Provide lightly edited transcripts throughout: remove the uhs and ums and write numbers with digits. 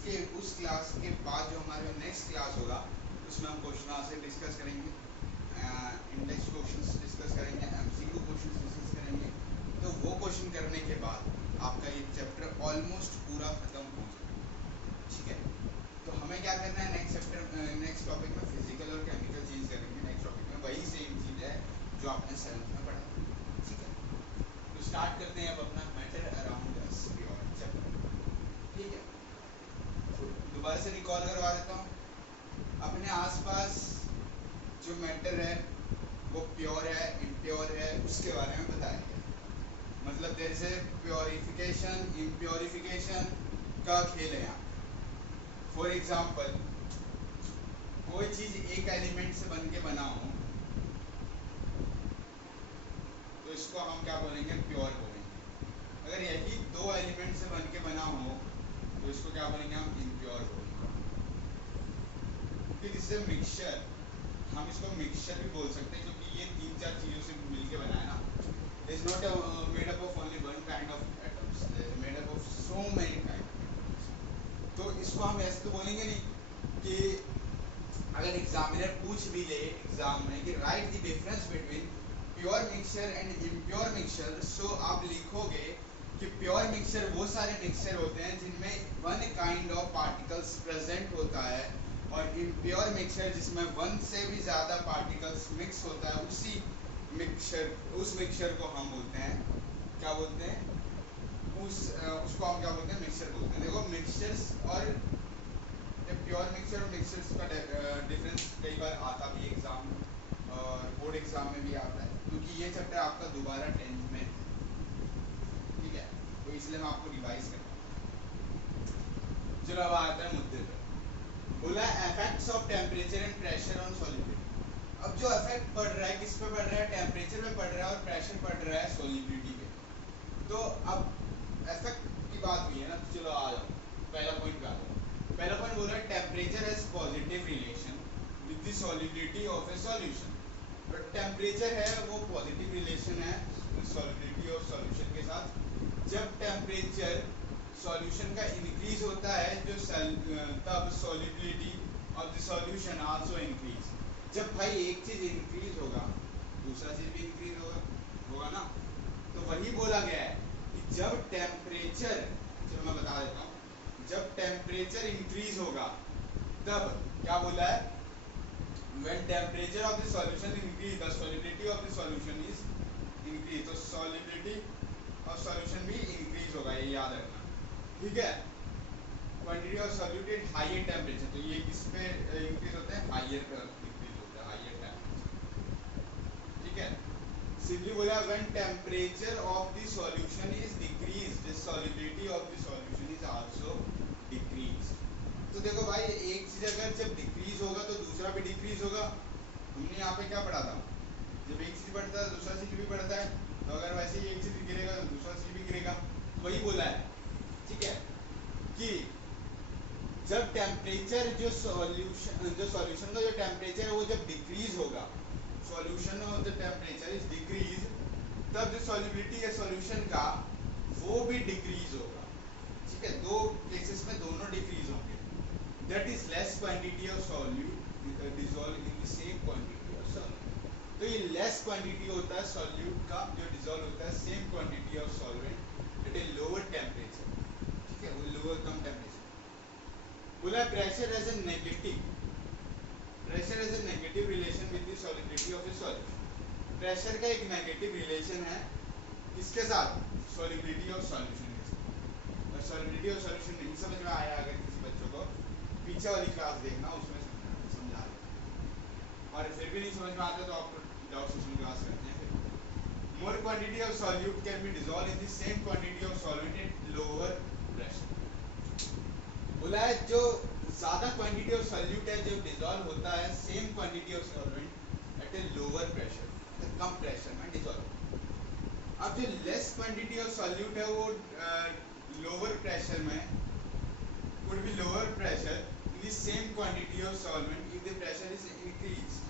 उस क्लास के बाद जो हमारा नेक्स्ट क्लास होगा उसमें हम क्वेश्चन आंसर डिस्कस करेंगे, इंडेक्स क्वेश्चंस डिस्कस करेंगे, एमसीक्यू क्वेश्चंस डिस्कस करेंगे। तो वो क्वेश्चन करने के बाद आपका ये चैप्टर ऑलमोस्ट पूरा खत्म हो जाएगा। ठीक है, तो हमें क्या करना है, नेक्स्ट टॉपिक में फिजिकल और केमिकल चेंज करेंगे। नेक्स्ट टॉपिक में वही सेम चीज़ है जो आपने 7th में पढ़ा। ठीक है, तो स्टार्ट करते हैं अब अपना matter around us pure chapter. ठीक है, तो दोबारा से रिकॉल करवा देता हूँ। अपने आसपास जो मैटर है वो प्योर है, इम्प्योर है, उसके बारे में बताया गया। मतलब जैसे प्योरिफिकेशन, इम्प्योरिफिकेशन का खेल है यहाँ। फॉर एग्जाम्पल, कोई चीज एक एलिमेंट से बन के बना हो तो इसको हम क्या बोलेंगे, प्योर बोलेंगे। अगर यही दो एलिमेंट से बन के बना हो तो इसको क्या बोलेंगे, हम इम्प्योर बोलेंगे। फिर इससे मिक्सचर, हम इसको मिक्सचर भी बोल सकते हैं क्योंकि ये 3-4 चीजों से मिलके बना है ना। It's not made up of only one kind of atoms, made up of so many kind of atoms. तो इसको हम ऐसे तो बोलेंगे नहीं कि अगर एग्जामिनर पूछ भी ले एग्जाम में कि write the difference between pure mixture and impure mixture, so आप लिखोगे कि प्योर मिक्सचर वो सारे मिक्सचर होते हैं जिनमें one kind of particles present होता है, और इम्प्योर मिक्सचर जिसमें वन से भी ज़्यादा पार्टिकल्स मिक्स होता है, उस मिक्सचर को हम बोलते हैं, क्या बोलते हैं, उसको हम क्या बोलते हैं, मिक्सचर बोलते हैं। देखो मिक्सचर्स और प्योर मिक्सचर और मिक्सचर्स का डिफरेंस कई बार आता भी एग्जाम और बोर्ड एग्जाम में भी आता है, क्योंकि ये चैप्टर आपका दोबारा 10th में है। ठीक है, तो इसलिए मैं आपको रिवाइज करता हूँ। चलो अब आता है मुद्दे पे। बोला effects of temperature and pressure on solubility. अब जो इफेक्ट पड़ रहा है किस पे पड़ रहा है, टेम्परेचर पे पड़ रहा है और प्रेशर पड़ रहा है सॉलिबिलिटी पे। तो अब इफेक्ट की बात हुई है ना, तो चलो आ जाओ पहला पॉइंट पे आ जाओ। पहला पॉइंट बोल रहा है temperature has positive relation with the solubility of a solution. और टेम्परेचर है वो पॉजिटिव रिलेशन है सॉलिबिलिटी ऑफ सॉल्यूशन के साथ। जब टेम्परेचर सॉल्यूशन का इंक्रीज होता है जो तब solubility of the solution also increase. जब भाई एक चीज इंक्रीज होगा दूसरा चीज भी इंक्रीज होगा ना। तो वही बोला गया है कि जब टेम्परेचर, चलो मैं बता देता हूँ, जब टेम्परेचर इंक्रीज होगा तब क्या बोला है, when temperature of the solution increase the solubility of the solution is increase। तो solubility of solution भी increase होगा, ये याद रखना। ठीक है, quantity of solute at higher temperature, तो ये किस पे इंक्रीज होते हैं, हायर पे इंक्रीज होता है, हायर टेम्परेचर। ठीक है, सिंपली बोला when temperature of the solution is decreased the solubility of the solution is also decreased. तो देखो भाई एक चीज अगर जब डिक्रीज होगा तो दूसरा भी डिक्रीज होगा। हमने यहाँ पे क्या पढ़ा था, जब एक चीज बढ़ता है दूसरा चीज भी बढ़ता है, तो अगर वैसे ही एक चीज गिरेगा तो दूसरा चीज भी गिरेगा। वही बोला है, ठीक है, कि जब टेम्परेचर जो सॉल्यूशन का जो टेम्परेचर है वो जब डिक्रीज होगा, solution of the temperature is decrease, तब जो सॉल्युबिलिटी है सॉल्यूशन का वो भी डिक्रीज होगा। ठीक है, दो केसेस में दोनों डिक्रीज होंगे। That is less quantity of solute dissolve in the same quantity of solvent. तो ये लेस क्वांटिटी होता है सॉल्यूट का जो डिसॉल्व होता है same quantity of solvent at a lower temperature. ठीक है, वो लोअर कम टेम्परेचर। बोला pressure has a negative, pressure has a negative relation with the solubility of a solution. Pressure का एक नेगेटिव रिलेशन है किसके साथ, सॉलिबिलिटी ऑफ सॉल्यूशन के साथ। और सॉलिबिलिटी ऑफ सॉल्यूशन नहीं समझ में आया अगर किसी बच्चों को, पीछे वाली क्लास देखना, उसमें समझा दें। और फिर भी नहीं समझ में आता तो आपको डाउट सेशन क्लास करते हैं फिर। More quantity of solute can be dissolve in the same quantity of solvent at lower pressure. बोला है जो ज्यादा क्वांटिटी ऑफ सॉल्यूट है जो डिसॉल्व होता है same quantity of solvent at a lower pressure, come pressure में डिसॉल्व। अब जो लेस क्वांटिटी ऑफ सॉल्यूट है वो लोअर प्रेशर में would be lower pressure in the same quantity of solvent if the pressure is increased।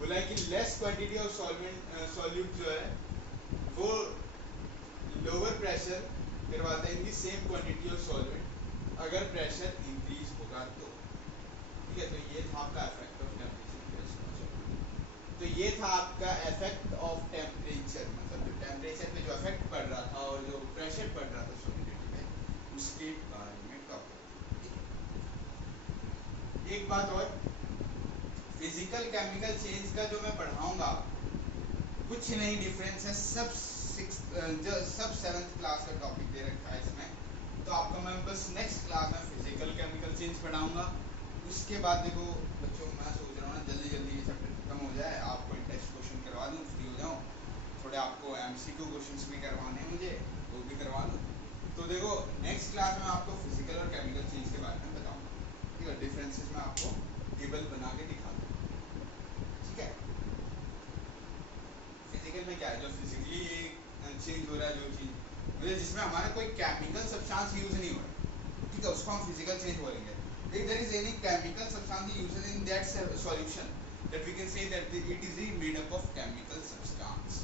बोला है कि less quantity of solute जो है वो लोअर प्रेशर करवाता है in the same quantity of solvent. अगर प्रेशर इंक्रीज होगा तो, ठीक है। तो ये था आपका इफेक्ट ऑफ टेम्परेचर। तो ये था आपका इफेक्ट ऑफ टेम्परेचर, मतलब जो टेम्परेचर पे जो इफेक्ट पड़ रहा था और जो प्रेशर पड़ रहा था सॉलिडिटी पे, उसके बारे में टॉपिक। एक बात और, फिजिकल केमिकल चेंज का जो मैं पढ़ाऊंगा कुछ नहीं डिफरेंस है, सब सब 7th क्लास का टॉपिक दे रखा है इसमें। तो आपको मैं बस नेक्स्ट क्लास में फिजिकल केमिकल चेंज पढ़ाऊंगा। उसके बाद देखो बच्चों, मैं सोच रहा हूँ ना जल्दी जल्दी ये चैप्टर खत्म हो जाए, आपको टेस्ट क्वेश्चन करवा दूँ, फ्री हो जाऊँ। थोड़े आपको MCQ क्वेश्चंस भी करवाने हैं मुझे, वो भी करवा दूँ। तो देखो नेक्स्ट क्लास में आपको फिजिकल और केमिकल चेंज के बारे में बताऊँगा, ठीक है। डिफरेंसेस में आपको टेबल बना के दिखा दूँ, ठीक है। फिजिकल में क्या है, जो फिजिकली चेंज हो रहा है, जो चीज़ मतलब जिसमें हमारा कोई केमिकल सब्सटेंस यूज नहीं हो रहा, ठीक है, उसको हम फिजिकल चेंज बोलेंगे। If there is any chemical substance used in that solution, that we can say that it is made up of chemical substance.